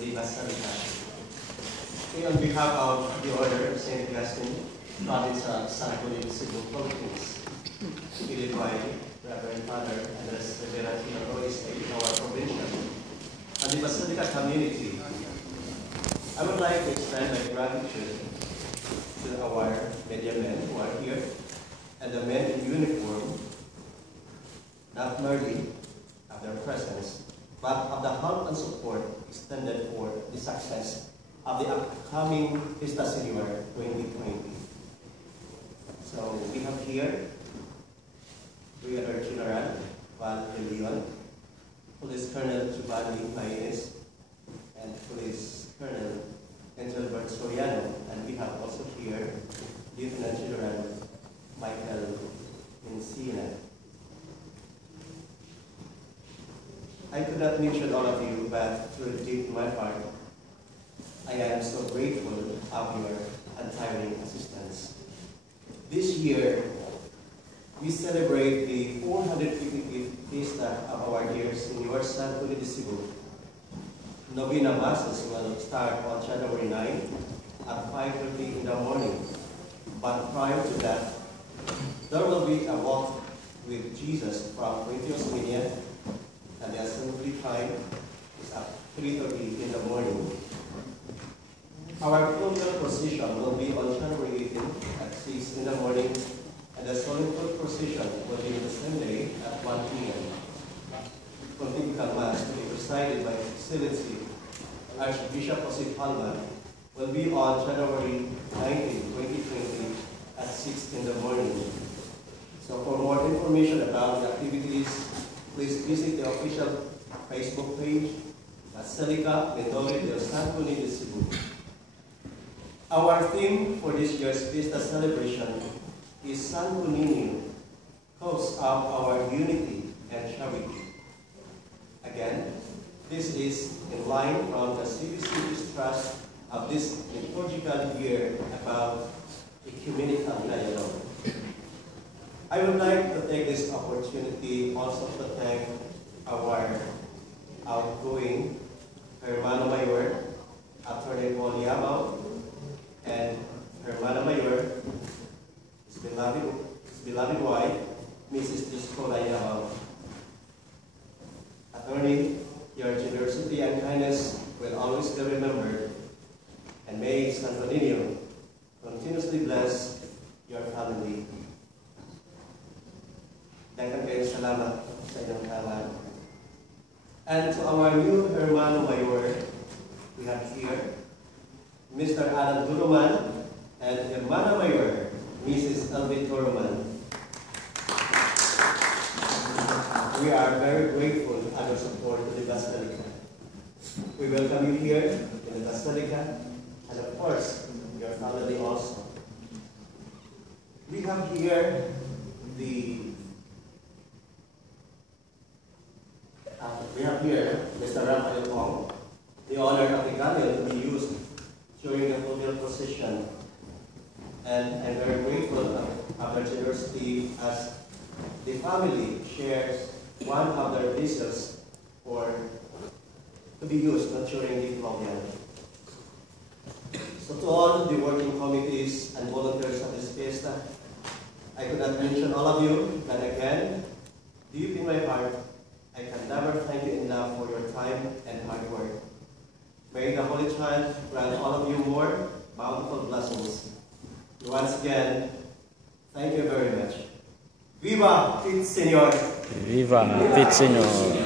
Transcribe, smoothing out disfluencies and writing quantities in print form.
the Basilica. On behalf of the Order of St. Augustine, Province of Cebu, Philippines, headed by Reverend Father Andres Rivera in our provincial, and the Basilica community, I would like to extend my gratitude to our media men who are here and the men in uniform, not merely of their presence, but of the help and support extended for the success of the upcoming Fiesta Señor 2020. So we have here Brigadier General Val de Leon, Police Colonel Giovanni Paez, and Police Colonel Engelbert Soriano, and we have also here Lieutenant General Michael Encina. I could not mention all of you, but to deep in my heart, I am so grateful of your untiring assistance. This year, we celebrate the 455th Fiesta of our dear Señor Santo de Cebu. Novena Masses will start on January 9 at 5:30 in the morning. But prior to that, there will be a walk with Jesus from Retios Minia, and the assembly time is at 3:30 in the morning. Our funeral procession will be on January 18 at 6 in the morning, and the solemn procession will be the same day at 1 p.m. Pontifical Mass to be presided by His Excellency Archbishop Jose Palma will be on January 19, 2020 at 6 in the morning. So for more information about the activities, please visit the official Facebook page, Basilica, Minore del Santo Nino Cebu. Our theme for this year's Fiesta celebration is Santo Nino, cause of our unity and charity. Again, this is in line from the CBC's trust of this liturgical year about ecumenical dialogue. I would like to take this opportunity also to thank our outgoing Hermano Mayor, Attorney Paul Yabao, and Hermana Mayor, his beloved wife, Mrs. Discola Yabao. Attorney, your generosity and kindness will always be remembered, and may Santo Nino continuously bless your family. Daghang kayong salamat sa inyong kawan. And to our new Hermano Mayor, we have here Mr. Alan Guruman and Hermana Mayor, Mrs. Elvin Guruman. We are very grateful for your support to the Basilica. We welcome you here in the Basilica, and of course, your family also. We have here Mr. Rafael Ong, the honor of the Ghanaian to be used during the funeral procession, and I'm very grateful of their generosity as the family shares one of their vessels to be used during the program. So to all the working committees and volunteers of this fiesta, I could not mention all of you, but again, deep in my heart, I can never thank you enough for your time and hard work. May the Holy Child grant all of you more bountiful blessings. Once again, thank you very much. Viva Fit Señor! Viva Fit Señor!